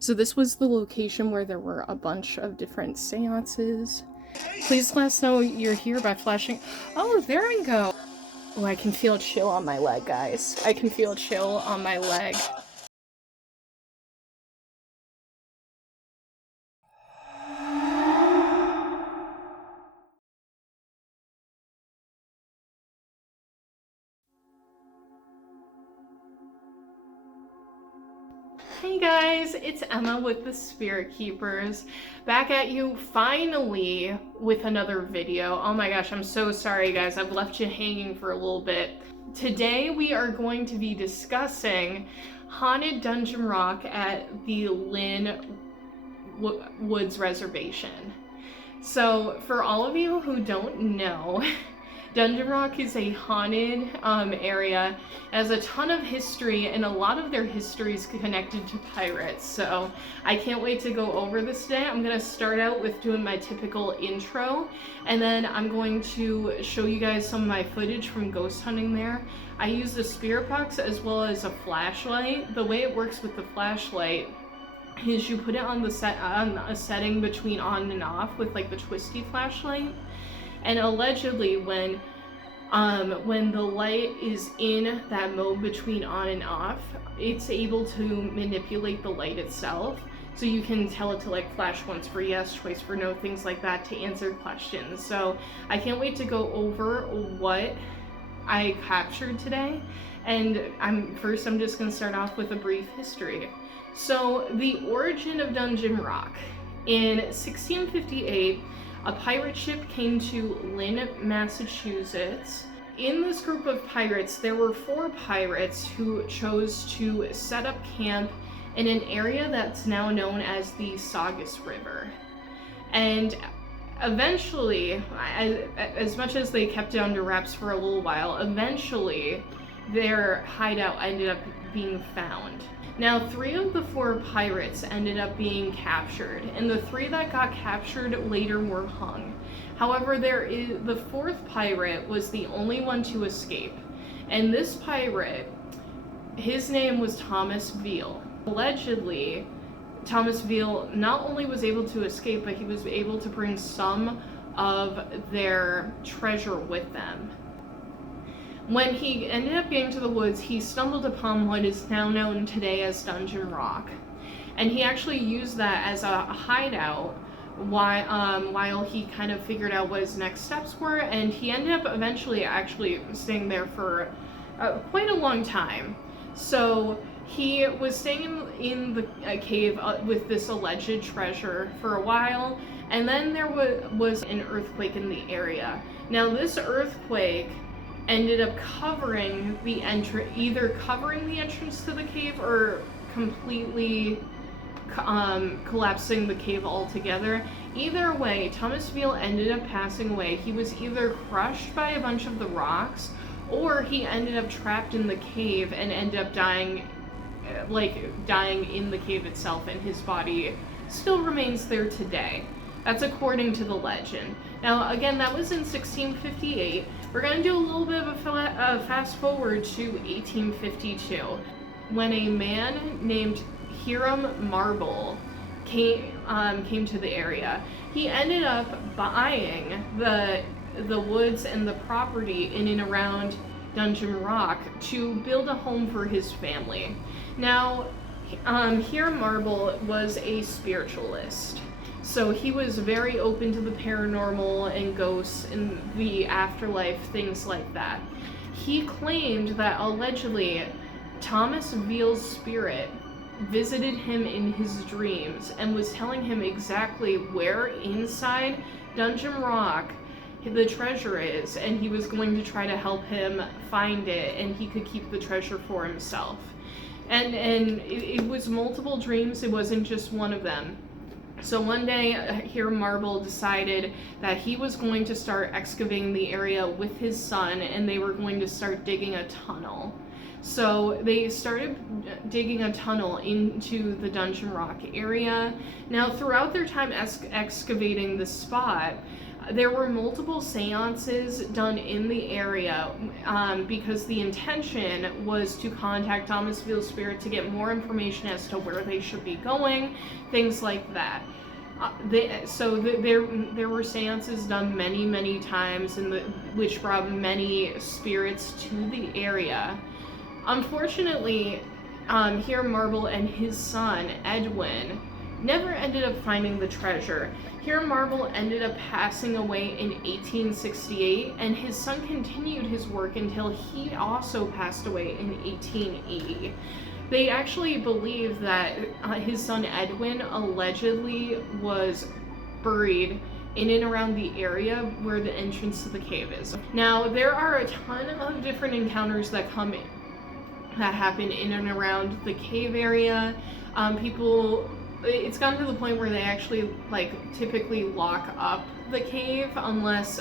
So this was the location where there were a bunch of different seances. Please let us know you're here by flashing. Oh, there we go. Oh, I can feel chill on my leg, guys. I can feel chill on my leg. Hey guys, it's Emma with the Spirit Keepers, back at you finally with another video. Oh my gosh, I'm so sorry guys, I've left you hanging for a little bit. Today we are going to be discussing Haunted Dungeon Rock at the Lynn Woods Reservation. So for all of you who don't know, Dungeon Rock is a haunted area. It has a ton of history, and a lot of their history is connected to pirates. So I can't wait to go over this today. I'm going to start out with doing my typical intro, and then I'm going to show you guys some of my footage from ghost hunting there. I used a spirit box as well as a flashlight. The way it works with the flashlight is you put it on a setting between on and off with like the twisty flashlight. And allegedly when the light is in that mode between on and off, it's able to manipulate the light itself. So you can tell it to like flash once for yes, twice for no, things like that to answer questions. So I can't wait to go over what I captured today. And I'm just gonna start off with a brief history. So the origin of Dungeon Rock. In 1658, a pirate ship came to Lynn, Massachusetts. In this group of pirates, there were 4 pirates who chose to set up camp in an area that's now known as the Saugus River. And eventually, as much as they kept it under wraps for a little while, eventually their hideout ended up being found. Now, 3 of the 4 pirates ended up being captured, and the 3 that got captured later were hung. However, the 4th pirate was the only one to escape, and this pirate, his name was Thomas Veal. Allegedly, Thomas Veal not only was able to escape, but he was able to bring some of their treasure with them. When he ended up getting to the woods, he stumbled upon what is now known today as Dungeon Rock. And he actually used that as a hideout while he kind of figured out what his next steps were, and he ended up eventually actually staying there for quite a long time. So he was staying in the cave with this alleged treasure for a while, and then there was an earthquake in the area. Now this earthquake ended up covering the entrance, either covering the entrance to the cave or completely collapsing the cave altogether. Either way, Thomas Veal ended up passing away. He was either crushed by a bunch of the rocks, or he ended up trapped in the cave and ended up dying in the cave itself, and his body still remains there today. That's according to the legend. Now, again, that was in 1658. We're going to do a little bit of a fast forward to 1852, when a man named Hiram Marble came to the area. He ended up buying the woods and the property in and around Dungeon Rock to build a home for his family. Now, Hiram Marble was a spiritualist. So he was very open to the paranormal and ghosts and the afterlife, things like that. He claimed that allegedly Thomas Veal's spirit visited him in his dreams and was telling him exactly where inside Dungeon Rock the treasure is, and he was going to try to help him find it, and he could keep the treasure for himself. And it was multiple dreams, it wasn't just one of them. So one day, Hiram Marble decided that he was going to start excavating the area with his son, and they were going to start digging a tunnel. So they started digging a tunnel into the Dungeon Rock area. Now, throughout their time excavating the spot, there were multiple seances done in the area because the intention was to contact Thomas Veal's spirit to get more information as to where they should be going, things like that. There were seances done many times, which brought many spirits to the area. Unfortunately, Hiram Marble and his son, Edwin, never ended up finding the treasure. Hiram Marble ended up passing away in 1868, and his son continued his work until he also passed away in 1880. They actually believe that his son Edwin allegedly was buried in and around the area where the entrance to the cave is. Now, there are a ton of different encounters that happen in and around the cave area. It's gotten to the point where they actually typically lock up the cave unless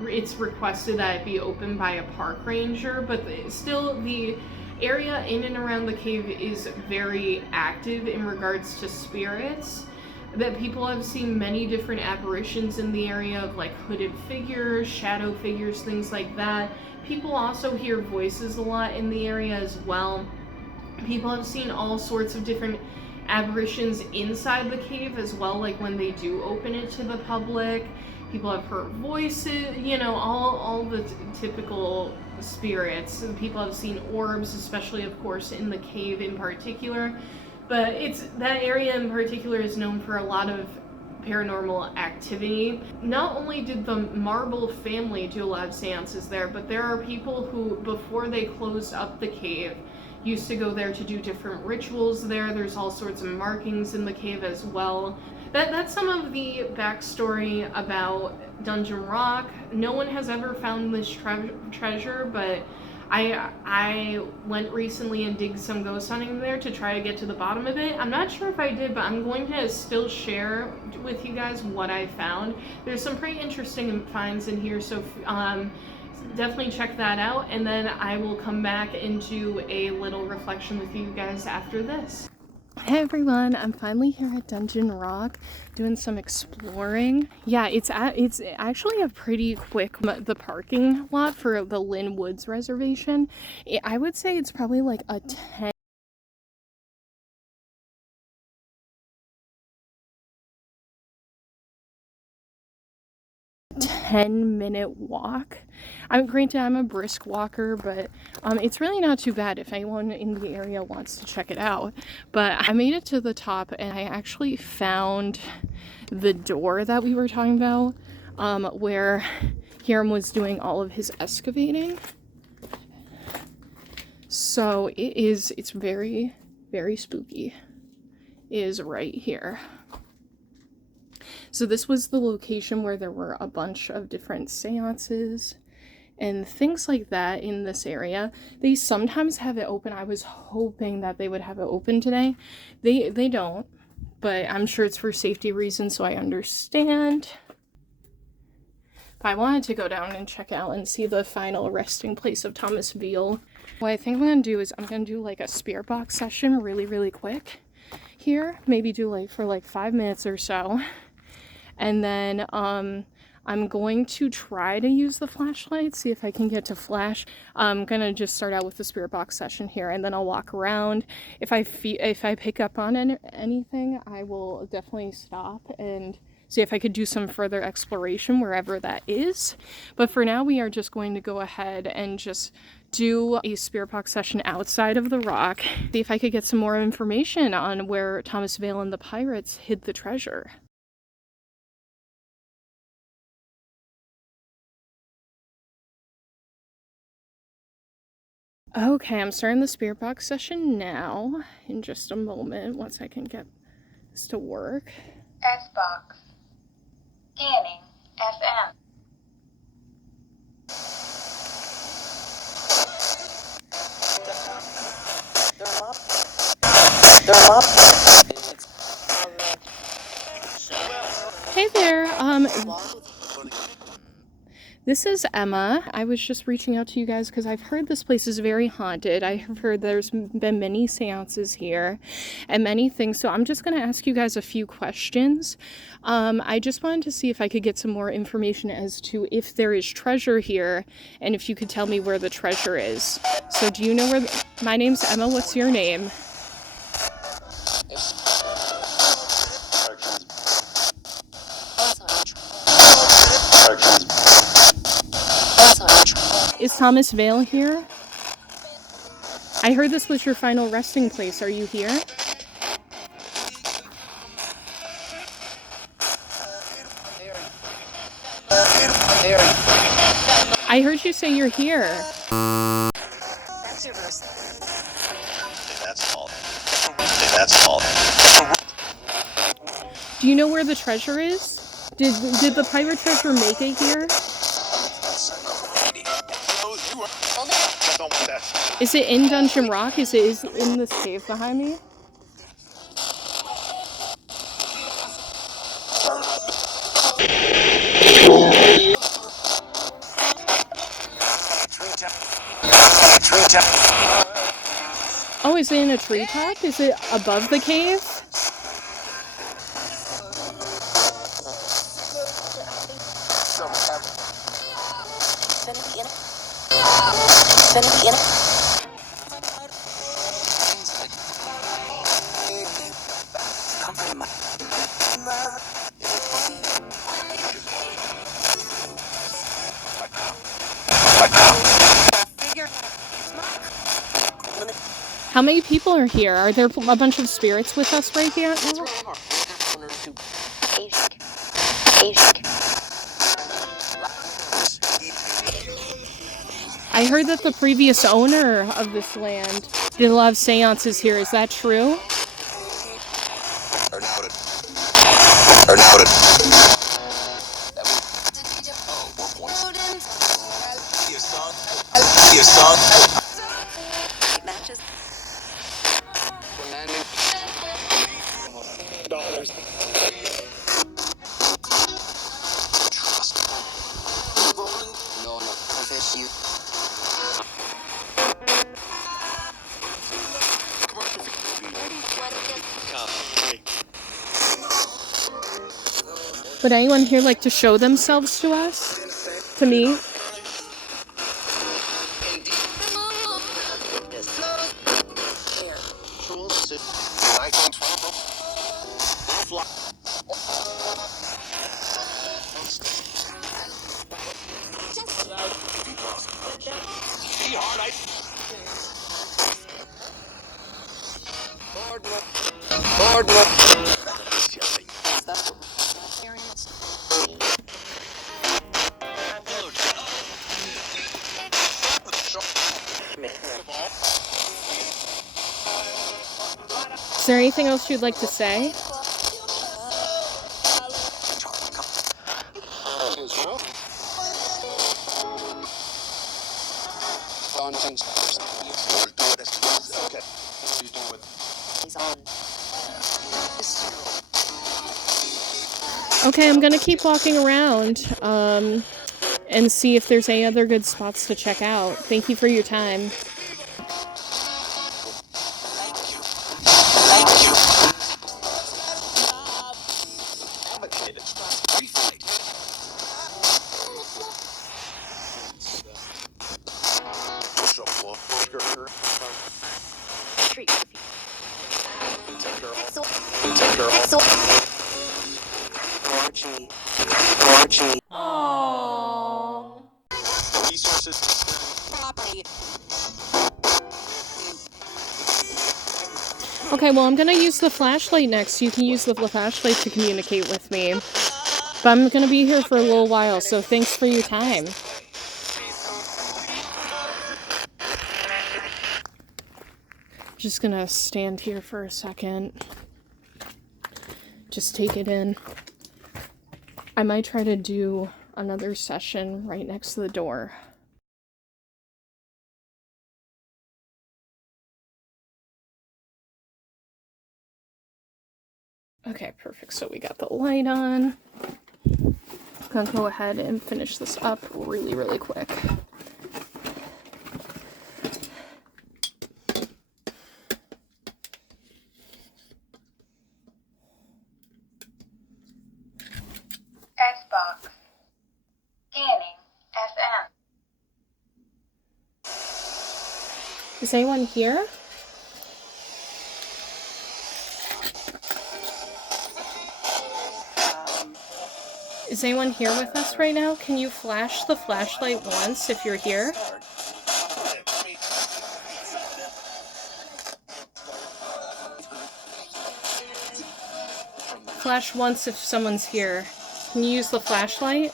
it's requested that it be opened by a park ranger, but still the area in and around the cave is very active in regards to spirits. That people have seen many different apparitions in the area of hooded figures, shadow figures, things like that. People also hear voices a lot in the area as well. People have seen all sorts of different apparitions inside the cave as well, when they do open it to the public. People have heard voices, all the typical spirits. People have seen orbs, especially of course in the cave in particular. But that area in particular is known for a lot of paranormal activity. Not only did the Marble family do a lot of seances there, but there are people who, before they closed up the cave, used to go there to do different rituals there. There's all sorts of markings in the cave as well. That's some of the backstory about Dungeon Rock. No one has ever found this treasure, but I went recently and did some ghost hunting there to try to get to the bottom of it. I'm not sure if I did, but I'm going to still share with you guys what I found. There's some pretty interesting finds in here, so definitely check that out, and then I will come back and do a little reflection with you guys after this. Hey everyone, I'm finally here at Dungeon Rock doing some exploring. Yeah, it's actually a pretty quick, the parking lot for the Lynn Woods Reservation. I would say it's probably a 10-minute walk. Granted, I'm a brisk walker, but it's really not too bad if anyone in the area wants to check it out. But I made it to the top, and I actually found the door that we were talking about, where Hiram was doing all of his excavating. So it's very, very spooky. It is right here. So this was the location where there were a bunch of different seances and things like that in this area. They sometimes have it open. I was hoping that they would have it open today. They don't, but I'm sure it's for safety reasons, so I understand. But I wanted to go down and check out and see the final resting place of Thomas Veal. What I think I'm going to do is I'm going to do a spirit box session really quick here. Maybe do for 5 minutes or so. And then I'm going to try to use the flashlight, see if I can get to flash. I'm gonna just start out with the spirit box session here, and then I'll walk around. If I pick up on anything, I will definitely stop and see if I could do some further exploration wherever that is. But for now, we are just going to go ahead and just do a spirit box session outside of the rock, see if I could get some more information on where Thomas Veal and the pirates hid the treasure. Okay, I'm starting the spirit box session now, in just a moment, once I can get this to work. S-Box. Scanning FM. Hey there, This is Emma. I was just reaching out to you guys because I've heard this place is very haunted. I have heard there's been many seances here and many things. So I'm just going to ask you guys a few questions. I just wanted to see if I could get some more information as to if there is treasure here and if you could tell me where the treasure is. So do you know where... My name's Emma. What's your name? Is Thomas Vale here? I heard this was your final resting place. Are you here? I heard you say you're here. That's all. Do you know where the treasure is? Did the pirate treasure make it here? Is it in Dungeon Rock? Is it in this cave behind me? Oh, is it in a treetop? Is it above the cave? How many people are here? Are there a bunch of spirits with us right here? I heard that the previous owner of this land did a lot of seances here. Is that true? Would anyone here like to show themselves to us? To me? Is there anything else you'd like to say? Okay, I'm gonna keep walking around and see if there's any other good spots to check out. Thank you for your time. Okay, well, I'm gonna use the flashlight next. You can use the flashlight to communicate with me. But I'm gonna be here for a little while, so thanks for your time. Just gonna stand here for a second. Just take it in. I might try to do another session right next to the door. Okay, perfect. So we got the light on. I'm gonna go ahead and finish this up really, really quick. Xbox. Scanning. FM. Is anyone here? Is anyone here with us right now? Can you flash the flashlight once if you're here? Flash once if someone's here. Can you use the flashlight?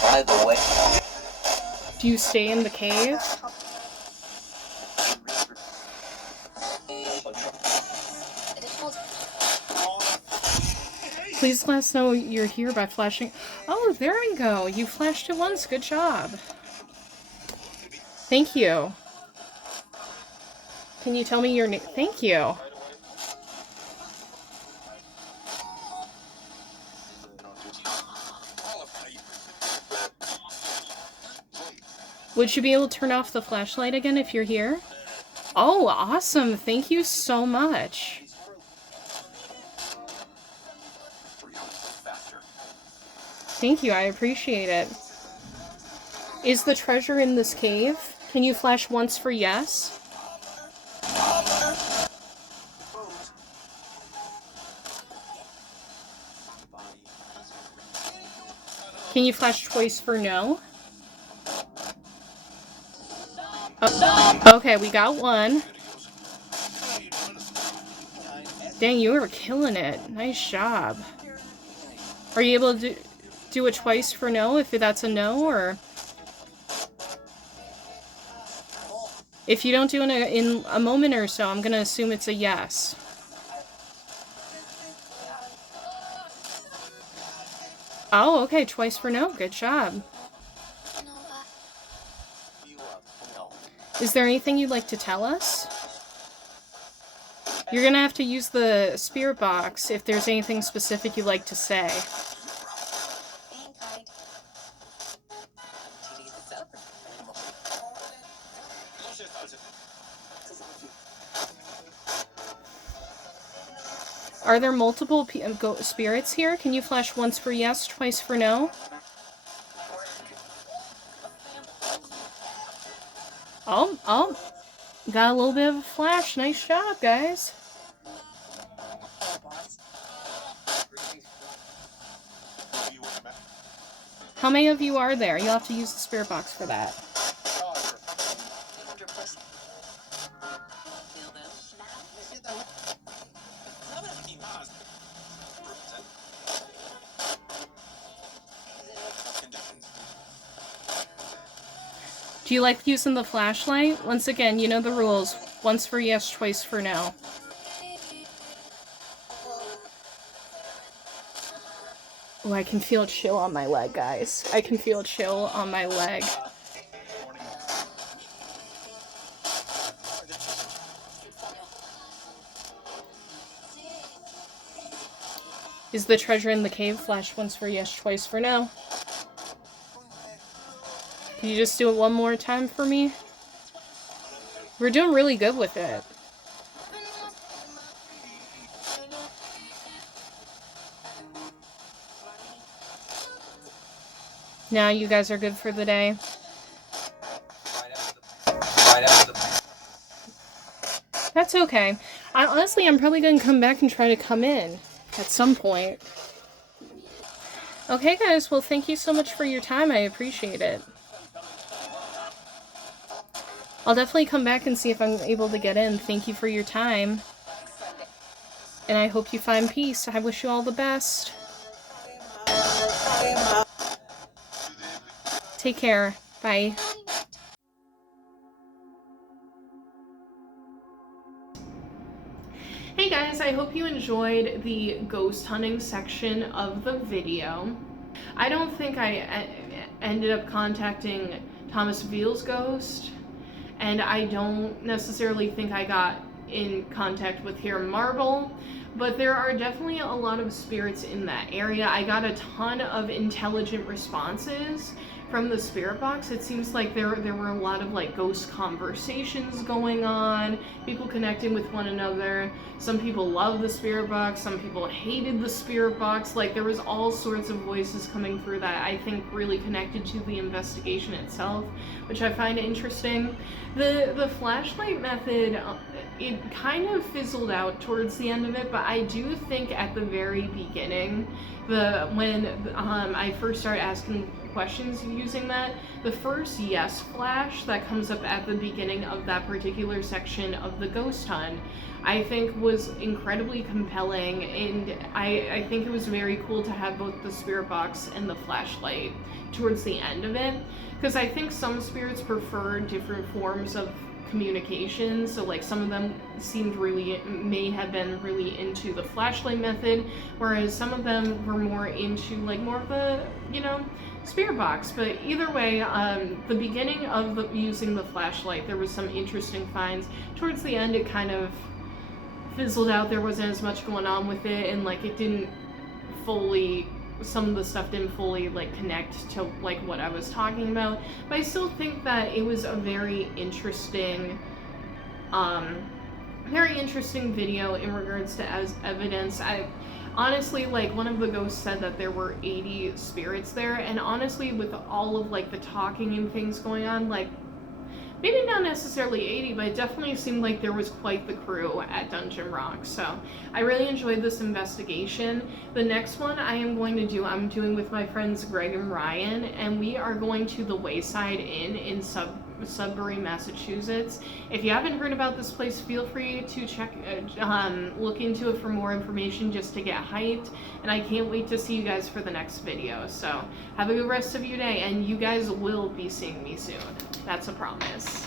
By the way. Do you stay in the cave? Please let us know you're here by flashing. Oh, there we go. You flashed it once. Good job. Thank you. Can you tell me your name? Thank you. Would you be able to turn off the flashlight again if you're here? Oh, awesome. Thank you so much. Thank you. I appreciate it. Is the treasure in this cave? Can you flash once for yes? Can you flash twice for no? Oh, okay, we got one. Dang, you were killing it. Nice job. Are you able to do it twice for no, if that's a no, or... If you don't do it in a moment or so, I'm gonna assume it's a yes. Oh, okay, twice for no. Good job. Is there anything you'd like to tell us? You're gonna have to use the spirit box if there's anything specific you'd like to say. Are there multiple spirits here? Can you flash once for yes, twice for no? Oh, got a little bit of a flash. Nice job, guys. How many of you are there? You'll have to use the spirit box for that. Do you like using the flashlight? Once again, you know the rules. Once for yes, twice for no. Oh, I can feel a chill on my leg, guys. I can feel a chill on my leg. Is the treasure in the cave? Flash once for yes, twice for no. Can you just do it one more time for me? We're doing really good with it. Now you guys are good for the day. That's okay. I'm probably going to come back and try to come in at some point. Okay, guys. Well, thank you so much for your time. I appreciate it. I'll definitely come back and see if I'm able to get in. Thank you for your time. And I hope you find peace. I wish you all the best. Take care. Bye. Hey guys, I hope you enjoyed the ghost hunting section of the video. I don't think I ended up contacting Thomas Veal's ghost, and I don't necessarily think I got in contact with Here Marble, but there are definitely a lot of spirits in that area. I got a ton of intelligent responses from the spirit box. It seems like there were a lot of like ghost conversations going on, people connecting with one another. Some people loved the spirit box, some people hated the spirit box. Like there was all sorts of voices coming through that I think really connected to the investigation itself, which I find interesting. The flashlight method, it kind of fizzled out towards the end of it, but I do think at the very beginning, when I first started asking questions using that, the first yes flash that comes up at the beginning of that particular section of the ghost hunt, I think was incredibly compelling, and I think it was very cool to have both the spirit box and the flashlight towards the end of it, because I think some spirits prefer different forms of communication. So like some of them may have been really into the flashlight method, whereas some of them were more into like more of the, spirit box. But either way, the beginning of using the flashlight, there was some interesting finds. Towards the end, it kind of fizzled out. There wasn't as much going on with it, and like it didn't fully, some of the stuff didn't fully like connect to like what I was talking about. But I still think that it was a very interesting video in regards to as evidence. I honestly, like, one of the ghosts said that there were 80 spirits there, and honestly, with all of like the talking and things going on, like maybe not necessarily 80, but it definitely seemed like there was quite the crew at Dungeon Rock. So I really enjoyed this investigation. The next one I'm doing with my friends Greg and Ryan, and we are going to the Wayside Inn in Sudbury, Massachusetts. If you haven't heard about this place, feel free to look into it for more information, just to get hyped. And I can't wait to see you guys for the next video. So have a good rest of your day, and you guys will be seeing me soon. That's a promise.